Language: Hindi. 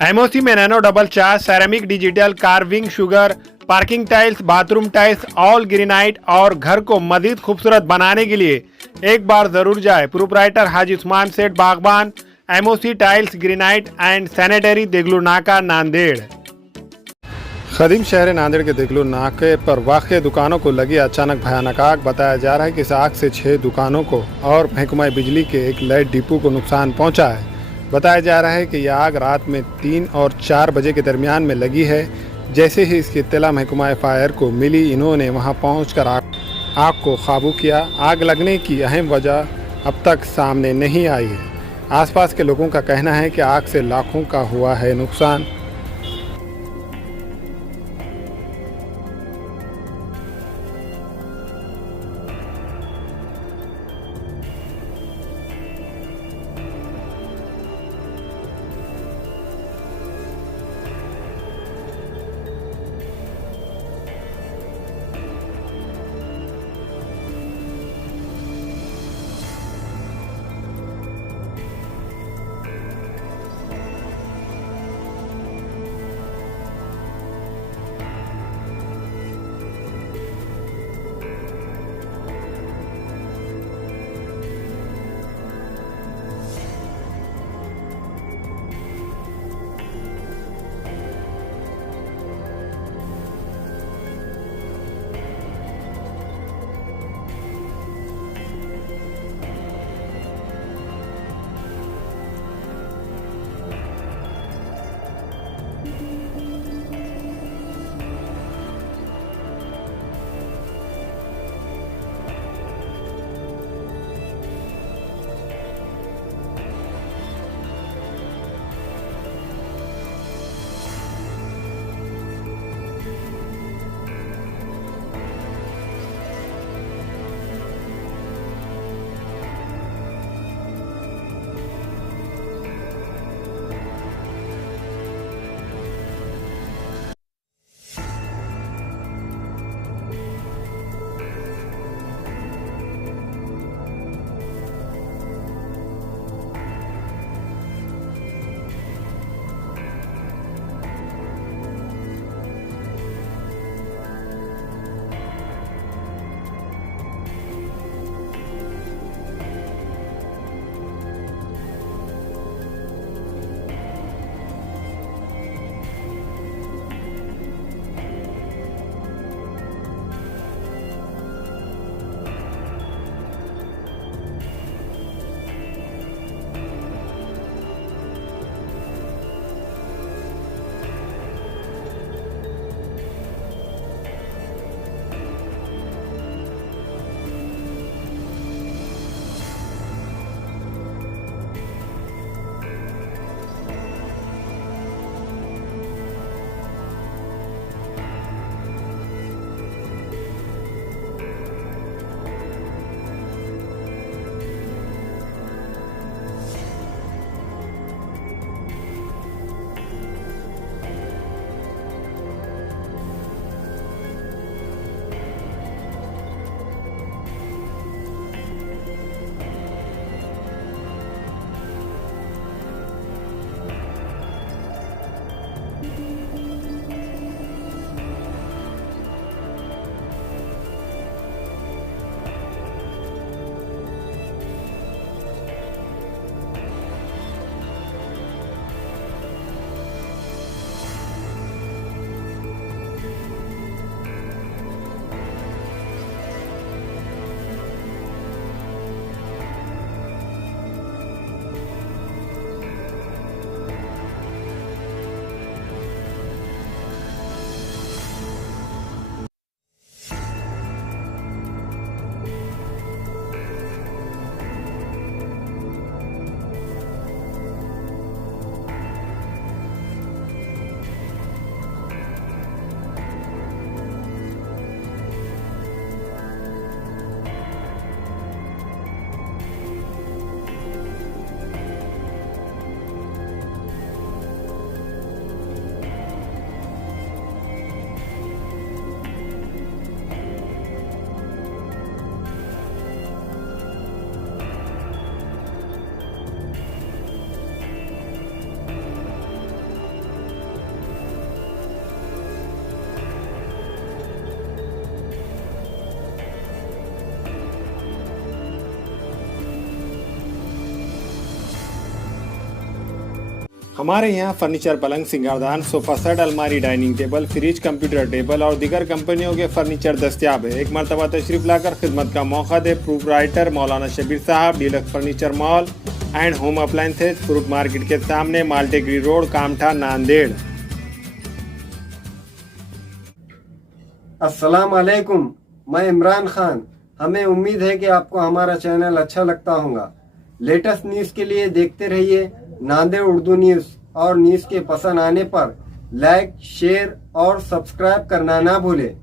एमओसी में nano double charge, ceramic, digital carving, sugar, parking tiles, bathroom tiles, all granite और घर को मजीद खूबसूरत बनाने के लिए एक बार जरूर जाए। Proprietor Haji Usman Seth Bagban, MOC tiles, granite and sanitary, Deglur Naka, Nanded. खदीम शहर नांदेड़ के देगलू नाके पर वाक़ दुकानों को लगी अचानक भयानक आग। बताया जा रहा है कि इस आग से 6 दुकानों को और महकमा बिजली के एक लाइट डिपो को नुकसान पहुंचा है। बताया जा रहा है कि यह आग रात में 3 और 4 बजे के दरमियान में लगी है। जैसे ही इसकी इत्तला महकमा फायर को मिली, इन्होंने वहां पहुंचकर आग को काबू किया। आग लगने की अहम वजह अब तक सामने नहीं आई है। आसपास के लोगों का कहना है कि आग से लाखों का हुआ है नुकसान। हमारे यहाँ फर्नीचर, पलंग, सिंगारदान, सोफा सेट, अलमारी, dining table, fridge, computer table और दीगर कंपनियों के फर्नीचर दस्तियाब है। एक मरतबा तशरीफ लाकर खिदमत का मौका दे। प्रोप्राइटर मौलाना शबीर साहब, deluxe furniture mall and home appliances, fruit market के सामने, माल्टेगरी रोड, कामठा, नांदेड़। अस्सलाम वालेकुम, मैं इमरान खान। हमें उम्मीद है कि आपको हमारा चैनल अच्छा लगता होगा। लेटेस्ट न्यूज़ के लिए देखते रहिए नांदेड़ उर्दू न्यूज़, और न्यूज़ के पसंद आने पर लाइक, शेयर और सब्सक्राइब करना ना भूलें।